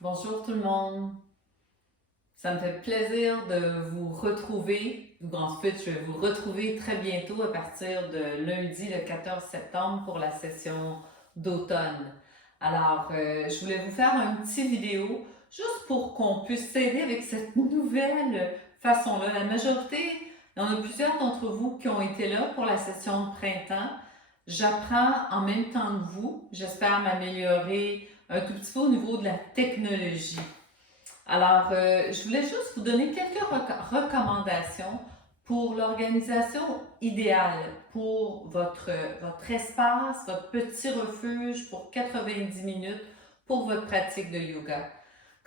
Bonjour tout le monde. Ça me fait plaisir de vous retrouver. En fait, je vais vous retrouver très bientôt à partir de lundi le 14 septembre pour la session d'automne. Alors, je voulais vous faire un petit vidéo juste pour qu'on puisse s'aider avec cette nouvelle façon-là. La majorité, il y en a plusieurs d'entre vous qui ont été là pour la session de printemps. J'apprends en même temps que vous. J'espère m'améliorer un tout petit peu au niveau de la technologie. Alors, je voulais juste vous donner quelques recommandations pour l'organisation idéale pour votre espace, votre petit refuge pour 90 minutes pour votre pratique de yoga.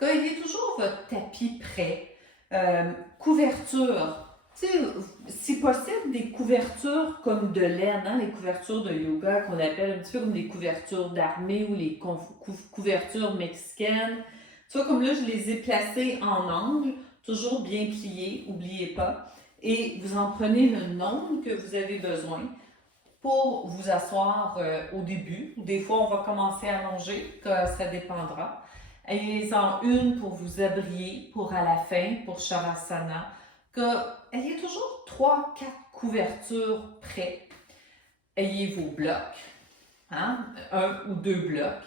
Ayez toujours votre tapis prêt. Couverture. Tu sais, si possible, des couvertures comme de laine, hein, les couvertures de yoga qu'on appelle un petit peu comme des couvertures d'armée ou les couvertures mexicaines. Tu vois, comme là, je les ai placées en angle, toujours bien pliées, n'oubliez pas. Et vous en prenez le nombre que vous avez besoin pour vous asseoir au début. Des fois, on va commencer à allonger, ça dépendra. Ayez-en une pour vous abrier, pour à la fin, pour Shavasana. Ayez toujours 3-4 couvertures prêtes. Ayez vos blocs, hein, 1 ou 2 blocs.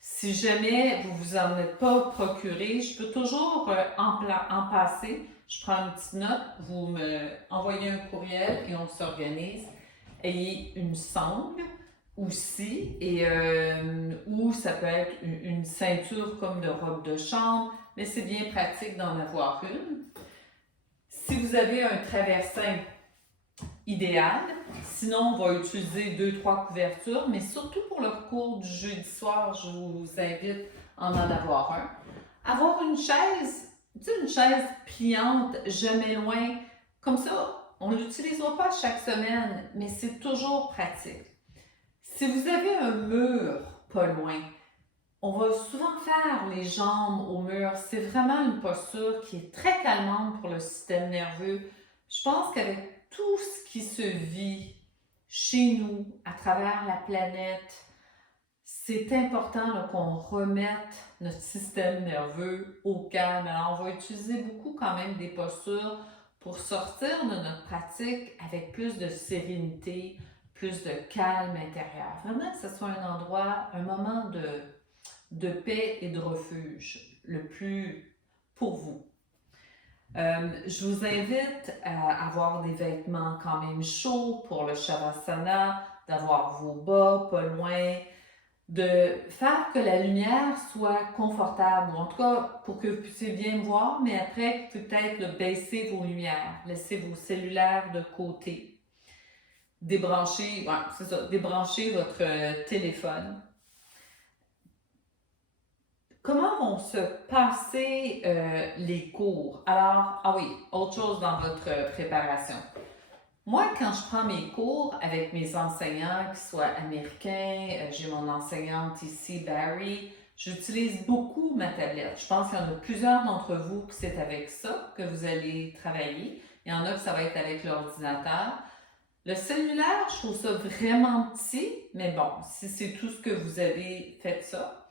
Si jamais vous vous en êtes pas procuré, je peux toujours en passer. Je prends une petite note, vous me envoyez un courriel et on s'organise. Ayez une sangle aussi, ou ça peut être une ceinture comme de robe de chambre, mais c'est bien pratique d'en avoir une. Si vous avez un traversin, idéal. Sinon, on va utiliser 2-3 couvertures, mais surtout pour le cours du jeudi soir, je vous invite à en avoir un. Avoir une chaise, tu sais, une chaise pliante, jamais loin, comme ça, on ne l'utilisera pas chaque semaine, mais c'est toujours pratique. Si vous avez un mur pas loin, on va souvent faire les jambes au mur. C'est vraiment une posture qui est très calmante pour le système nerveux. Je pense qu'avec tout ce qui se vit chez nous, à travers la planète, c'est important qu'on remette notre système nerveux au calme. Alors, on va utiliser beaucoup quand même des postures pour sortir de notre pratique avec plus de sérénité, plus de calme intérieur. Vraiment que ce soit un endroit, un moment de paix et de refuge, le plus pour vous. Je vous invite à avoir des vêtements quand même chauds pour le Shavasana, d'avoir vos bas pas loin, de faire que la lumière soit confortable, ou en tout cas pour que vous puissiez bien me voir, mais après peut-être baisser vos lumières, laisser vos cellulaires de côté, débrancher, ouais, c'est ça, débrancher votre téléphone. Comment vont se passer les cours? Alors, ah oui, autre chose dans votre préparation. Moi, quand je prends mes cours avec mes enseignants, qui soient américains, j'ai mon enseignante ici, Barry, j'utilise beaucoup ma tablette. Je pense qu'il y en a plusieurs d'entre vous que c'est avec ça que vous allez travailler. Il y en a que ça va être avec l'ordinateur. Le cellulaire, je trouve ça vraiment petit, mais bon, si c'est tout ce que vous avez, faites ça.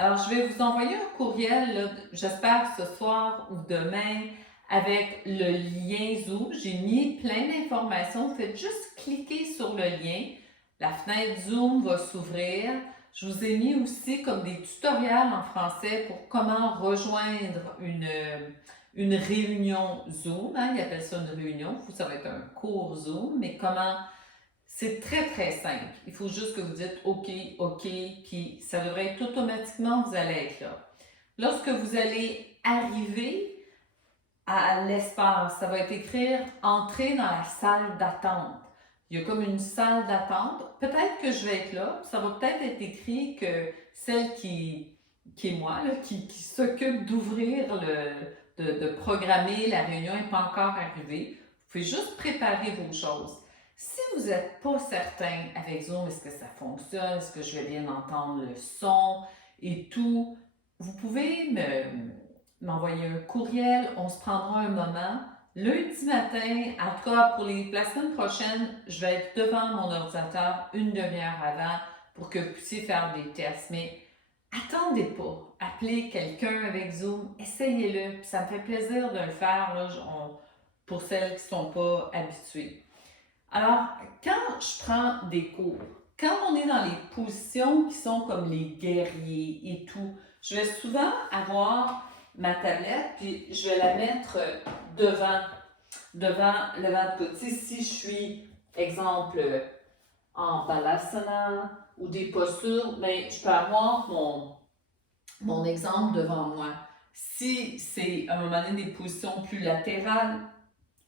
Alors, je vais vous envoyer un courriel, j'espère ce soir ou demain, avec le lien Zoom. J'ai mis plein d'informations. Vous faites juste cliquer sur le lien. La fenêtre Zoom va s'ouvrir. Je vous ai mis aussi comme des tutoriels en français pour comment rejoindre une réunion Zoom. Hein, ils appellent ça une réunion. Ça va être un cours Zoom, mais comment... C'est très, très simple. Il faut juste que vous dites OK, OK, puis ça devrait être automatiquement, vous allez être là. Lorsque vous allez arriver à l'espace, ça va être écrire Entrer dans la salle d'attente. Il y a comme une salle d'attente. Peut-être que je vais être là. Ça va peut-être être écrit que celle qui est moi, là, qui s'occupe d'ouvrir de programmer la réunion n'est pas encore arrivée. Vous pouvez juste préparer vos choses. Si vous n'êtes pas certain avec Zoom, est-ce que ça fonctionne, est-ce que je vais bien entendre le son et tout, vous pouvez m'envoyer un courriel, on se prendra un moment. Lundi matin, en tout cas pour la semaine prochaine, je vais être devant mon ordinateur une demi-heure avant pour que vous puissiez faire des tests. Mais attendez pas. Appelez quelqu'un avec Zoom, essayez-le. Puis ça me fait plaisir de le faire là, pour celles qui ne sont pas habituées. Alors, quand je prends des cours, quand on est dans les positions qui sont comme les guerriers et tout, je vais souvent avoir ma tablette, puis je vais la mettre devant, devant le ventre. Tu sais, si je suis, exemple, en balasana ou des postures, mais je peux avoir mon exemple devant moi. Si c'est à un moment donné des positions plus latérales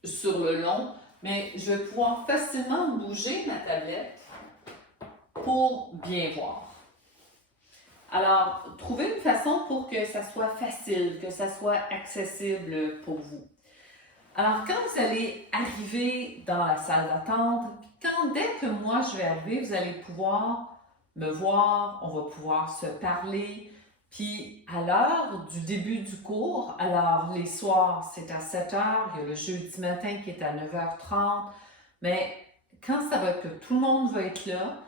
sur le long, mais je vais pouvoir facilement bouger ma tablette pour bien voir. Alors, trouvez une façon pour que ça soit facile, que ça soit accessible pour vous. Alors, quand vous allez arriver dans la salle d'attente, dès que moi je vais arriver, vous allez pouvoir me voir, on va pouvoir se parler. Puis à l'heure du début du cours, alors les soirs c'est à 7h, il y a le jeudi matin qui est à 9h30, mais quand ça va être que tout le monde va être là,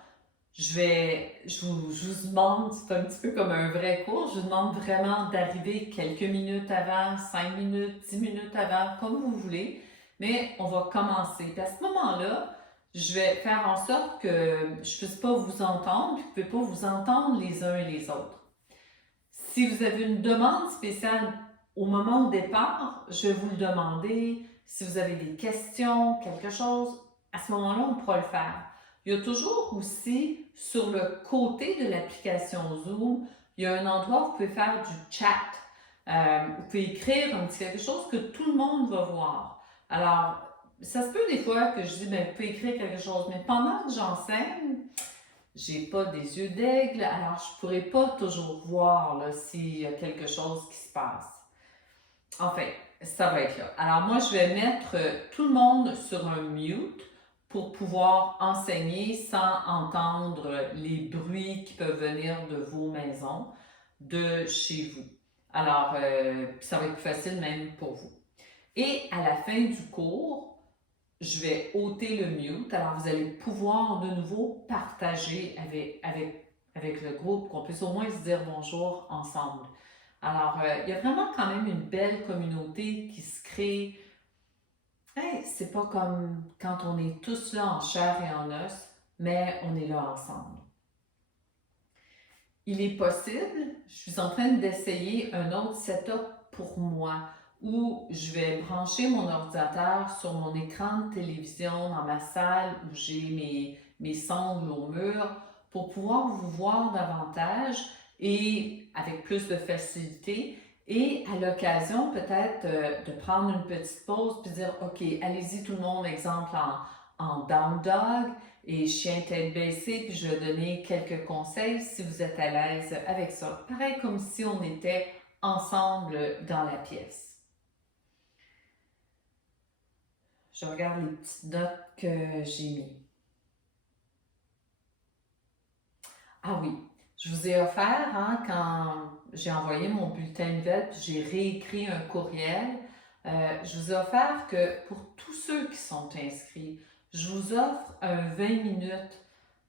je vous demande, c'est un petit peu comme un vrai cours, je vous demande vraiment d'arriver quelques minutes avant, 5 minutes, 10 minutes avant, comme vous voulez, mais on va commencer. Puis à ce moment-là, je vais faire en sorte que je ne puisse pas vous entendre, puis que vous ne pouvez pas vous entendre les uns et les autres. Si vous avez une demande spéciale au moment au départ, je vais vous le demander. Si vous avez des questions, quelque chose, à ce moment-là, on pourra le faire. Il y a toujours aussi, sur le côté de l'application Zoom, il y a un endroit où vous pouvez faire du chat. Vous pouvez écrire un petit quelque chose que tout le monde va voir. Alors, ça se peut des fois que je dis, ben, vous pouvez écrire quelque chose, mais pendant que j'enseigne, j'ai pas des yeux d'aigle, alors je pourrais pas toujours voir s'il y a quelque chose qui se passe. Enfin, ça va être là. Alors moi, je vais mettre tout le monde sur un mute pour pouvoir enseigner sans entendre les bruits qui peuvent venir de vos maisons, de chez vous. Alors, ça va être plus facile même pour vous. Et à la fin du cours, je vais ôter le mute. Alors, vous allez pouvoir de nouveau partager avec le groupe, qu'on puisse au moins se dire bonjour ensemble. Alors, il y a vraiment quand même une belle communauté qui se crée. Hey, c'est pas comme quand on est tous là en chair et en os, mais on est là ensemble. Il est possible, je suis en train d'essayer un autre setup pour moi où je vais brancher mon ordinateur sur mon écran de télévision dans ma salle où j'ai mes sangles au mur pour pouvoir vous voir davantage et avec plus de facilité et à l'occasion peut-être de prendre une petite pause puis dire ok, allez-y tout le monde, exemple en down dog et chien tête baissée, puis je vais donner quelques conseils si vous êtes à l'aise avec ça. Pareil comme si on était ensemble dans la pièce. Je regarde les petites notes que j'ai mises. Ah oui, je vous ai offert, quand j'ai envoyé mon bulletin de nouvelles, puis j'ai réécrit un courriel, je vous ai offert que pour tous ceux qui sont inscrits, je vous offre un 20 minutes.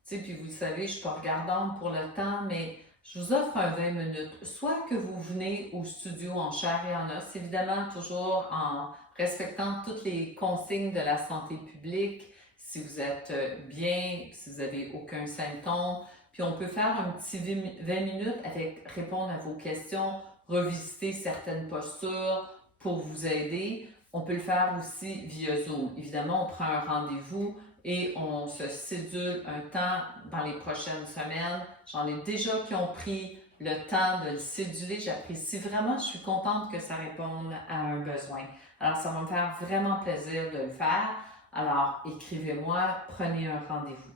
Tu sais, puis vous le savez, je ne suis pas regardante pour le temps, mais je vous offre un 20 minutes. Soit que vous venez au studio en chair et en os, évidemment toujours en respectant toutes les consignes de la santé publique, si vous êtes bien, si vous n'avez aucun symptôme. Puis on peut faire un petit 20 minutes avec répondre à vos questions, revisiter certaines postures pour vous aider. On peut le faire aussi via Zoom. Évidemment, on prend un rendez-vous et on se cédule un temps dans les prochaines semaines. J'en ai déjà qui ont pris le temps de le céduler. J'apprécie vraiment, je suis contente que ça réponde à un besoin. Alors, ça va me faire vraiment plaisir de le faire. Alors, écrivez-moi, prenez un rendez-vous.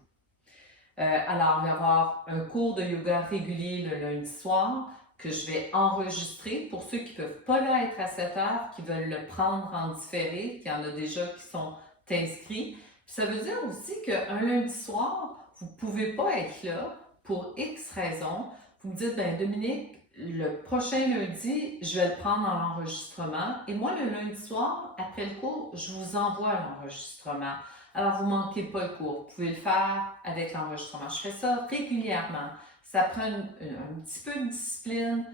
Alors, il va y avoir un cours de yoga régulier le lundi soir que je vais enregistrer pour ceux qui ne peuvent pas là être à 7h, qui veulent le prendre en différé. Il y en a déjà qui sont inscrits. Puis ça veut dire aussi qu'un lundi soir, vous ne pouvez pas être là pour X raisons. Vous me dites, ben Dominique, le prochain lundi, je vais le prendre en enregistrement. Et moi, le lundi soir, après le cours, je vous envoie l'enregistrement. Alors, vous ne manquez pas le cours. Vous pouvez le faire avec l'enregistrement. Je fais ça régulièrement. Ça prend un petit peu de discipline,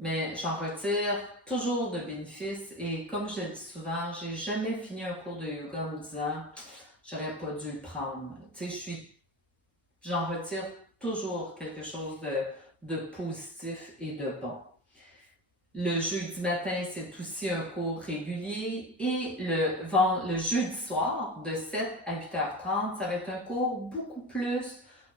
mais j'en retire toujours de bénéfices. Et comme je le dis souvent, j'ai jamais fini un cours de yoga en me disant j'aurais pas dû le prendre. Tu sais, j'en retire toujours quelque chose de positif et de bon. Le jeudi matin, c'est aussi un cours régulier et le jeudi soir, de 7 à 8h30, ça va être un cours beaucoup plus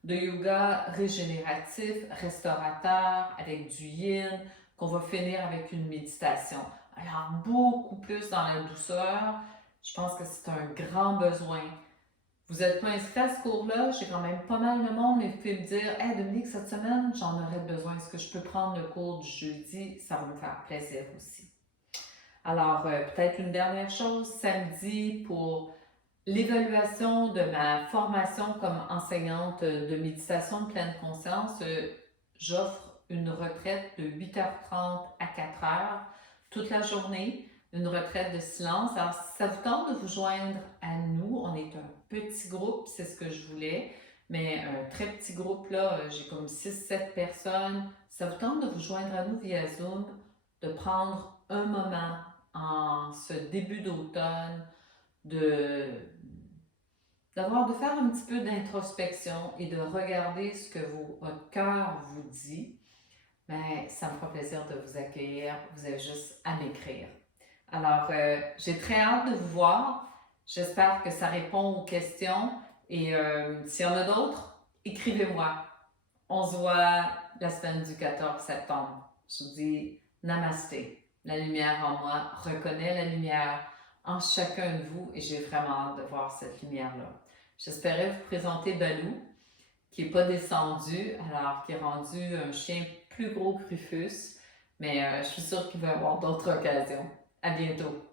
de yoga régénératif, restaurateur, avec du yin, qu'on va finir avec une méditation. Alors, beaucoup plus dans la douceur. Je pense que c'est un grand besoin. Vous n'êtes pas inscrit à ce cours-là, j'ai quand même pas mal de monde, mais vous pouvez me dire Hey Dominique, cette semaine, j'en aurais besoin. Est-ce que je peux prendre le cours du jeudi? Ça va me faire plaisir aussi. Alors, peut-être une dernière chose, samedi, pour l'évaluation de ma formation comme enseignante de méditation de pleine conscience, j'offre une retraite de 8h30 à 4h toute la journée, une retraite de silence. Alors, si ça vous tente de vous joindre à nous, on est un petit groupe, c'est ce que je voulais, mais un très petit groupe là, j'ai comme 6-7 personnes. Si ça vous tente de vous joindre à nous via Zoom, de prendre un moment en ce début d'automne, de faire un petit peu d'introspection et de regarder ce que votre cœur vous dit, ben, ça me fera plaisir de vous accueillir. Vous avez juste à m'écrire. Alors, j'ai très hâte de vous voir. J'espère que ça répond aux questions. Et s'il y en a d'autres, écrivez-moi. On se voit la semaine du 14 septembre. Je vous dis namasté. La lumière en moi reconnaît la lumière en chacun de vous et j'ai vraiment hâte de voir cette lumière-là. J'espérais vous présenter Balou, qui n'est pas descendu, alors qui est rendu un chien plus gros que Rufus, mais je suis sûre qu'il va y avoir d'autres occasions. À bientôt!